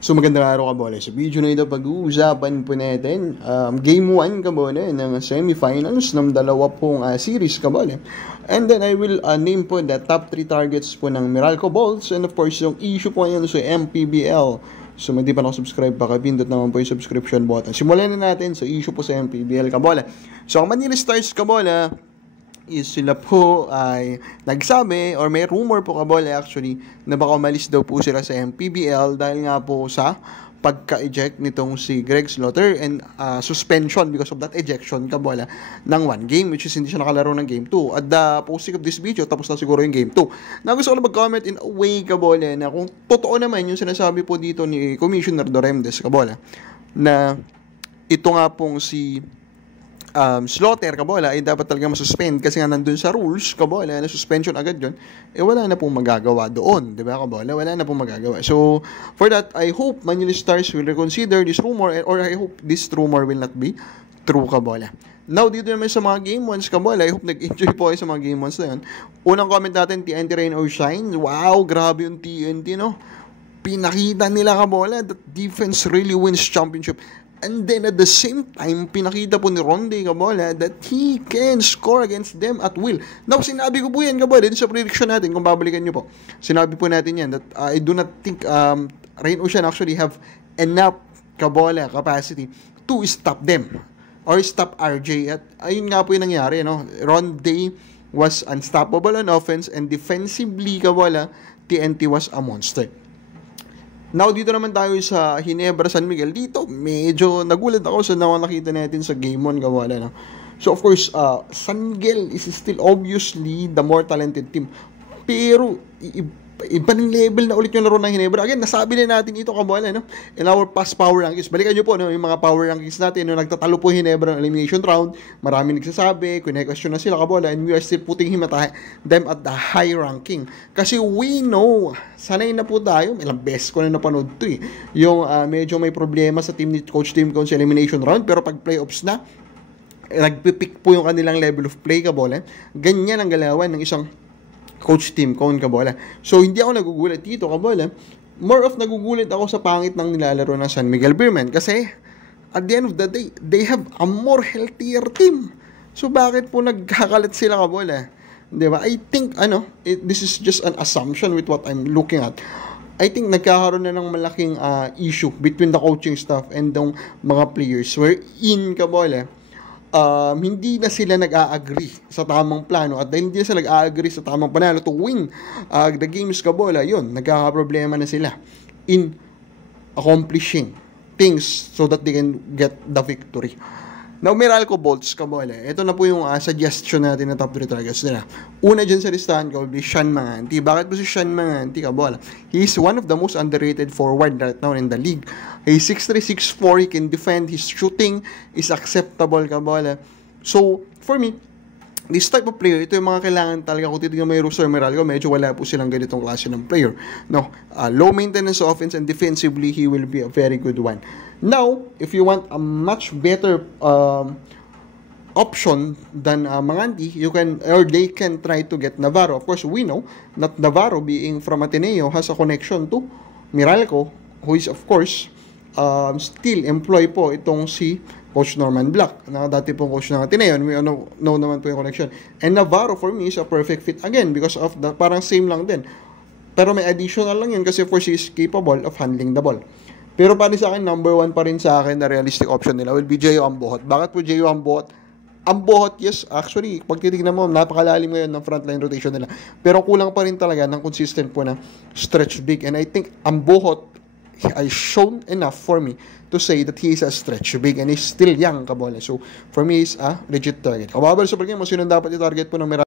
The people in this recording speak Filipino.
So magandang araw kabole. Sa video na ito pag-uusapan po natin Game 1 kabole ng semifinals ng dalawa pong series kabole. And then I will name po the top 3 targets po ng Meralco Bolts, and of course yung issue po ngayon sa MPBL. So hindi pa nakasubscribe pa, pindot naman po yung subscription button. Simulan na natin sa issue po sa MPBL kabole. So ang Manila Stars kabole is sila po ay nagsabi or may rumor po kabole actually na baka umalis daw po sila sa MPBL dahil nga po sa pagka-eject nitong si Greg Slaughter and suspension because of that ejection kabole ng 1 game, which is hindi siya nakalaro ng game 2. At the posting of this video, tapos na siguro yung game 2. Na gusto ko na mag-comment in a way kabole na kung totoo naman yung sinasabi po dito ni Commissioner Doremdes kabole na ito nga pong si Slaughter kabola ay dapat talaga masuspend kasi nga nandun sa rules kabola na suspension agad yun, wala na pong magagawa doon, di ba kabola? Wala na pong magagawa. So for that, I hope Manila Stars will reconsider this rumor, or I hope this rumor will not be true kabola. Now dito naman sa mga game 1s kabola, I hope nag-enjoy po kayo sa mga game 1s na yun. Unang comment natin, TNT Rain or Shine. Wow, grabe yung TNT, no? Pinakita nila kabola that defense really wins championship. And then at the same time, pinakita po ni Ronde kabola that he can score against them at will. Now, sinabi ko po yan kabola din sa prediction natin, kung babalikan nyo po. Sinabi po natin yan that I do not think Rain Ocean actually have enough kabola capacity to stop them or stop RJ. At ayun nga po yung nangyari, no? Ronde was unstoppable on offense and defensively kabola, TNT was a monster. Now, dito naman tayo sa Ginebra, San Miguel. Dito, medyo nagulat ako sa nakita natin sa Game 1, kawala, no? So, of course, San Miguel is still obviously the more talented team. Pero, iba ng level na ulit yung laro ng Ginebra. Again, nasabi na natin ito, kawala, no? In our past power rankings. Balikan nyo po, no? Yung mga power rankings natin, no? Nagtatalo po Ginebra ng elimination round. Maraming nagsasabi, kine-question na sila, kawala, and we are still putting them at the high ranking. Kasi we know, sanay na po tayo, ilang beses ko na napanood ito yung medyo may problema sa team ni Coach Tim Cone sa elimination round, pero pag playoffs na, nagpipick po yung kanilang level of play kabola. Ganyan ang galawan ng isang Coach Tim Cone kabola. So hindi ako nagugulat dito kabola. More of nagugulat ako sa pangit ng nilalaro ng San Miguel Beermen kasi at the end of the day, they have a more healthier team. So bakit po nagkakalat sila kabola? Diba? I think, this is just an assumption with what I'm looking at. I think nagkakaroon na ng malaking issue between the coaching staff and the mga players wherein, kabola, hindi na sila nag-a-agree sa tamang plano at dahil hindi na sila nag-a-agree sa tamang panalo to win the games, kabola, yun, nagkakaproblema na sila in accomplishing things so that they can get the victory. Now, Meralco Bolts, kabola, ito na po yung suggestion natin na top 3 targets nila. Una dyan sa listahan ko will be Sean Manganti. Bakit po si Sean Manganti, kabola? He is one of the most underrated forward right now in the league. He's 6'3", 6'4", he can defend, his shooting is acceptable, kabola. So, for me, this type of player, ito yung mga kailangan talaga. Kung titignan mo yung roster Meralco, medyo wala po silang ganitong klase ng player. No, low maintenance offense and defensively, he will be a very good one. Now, if you want a much better option than Manganti, you can, or they can try to get Navarro. Of course, we know that Navarro, being from Ateneo, has a connection to Meralco, who is, of course, still employ po itong si Coach Norman Black, na dati pong coach ng Ateneo. We know naman po yung connection. And Navarro, for me, is a perfect fit again because of the, parang same lang din. Pero may additional lang yun kasi for she is capable of handling the ball. Pero para sa akin, number 1 pa rin sa akin na realistic option nila will be J.O. Ambohot. Bakit po J.O. Ambohot? Ambohot, yes, actually, pag titignan mo, napakalalim ngayon ng frontline rotation nila. Pero kulang pa rin talaga ng consistent po na stretch big. And I think Ambohot has shown enough for me to say that he is a stretch big and he's still young, kabola. So, for me, he's a legit target. Kababal sa pagkakita mo, sino dapat i-target po ng Meralco?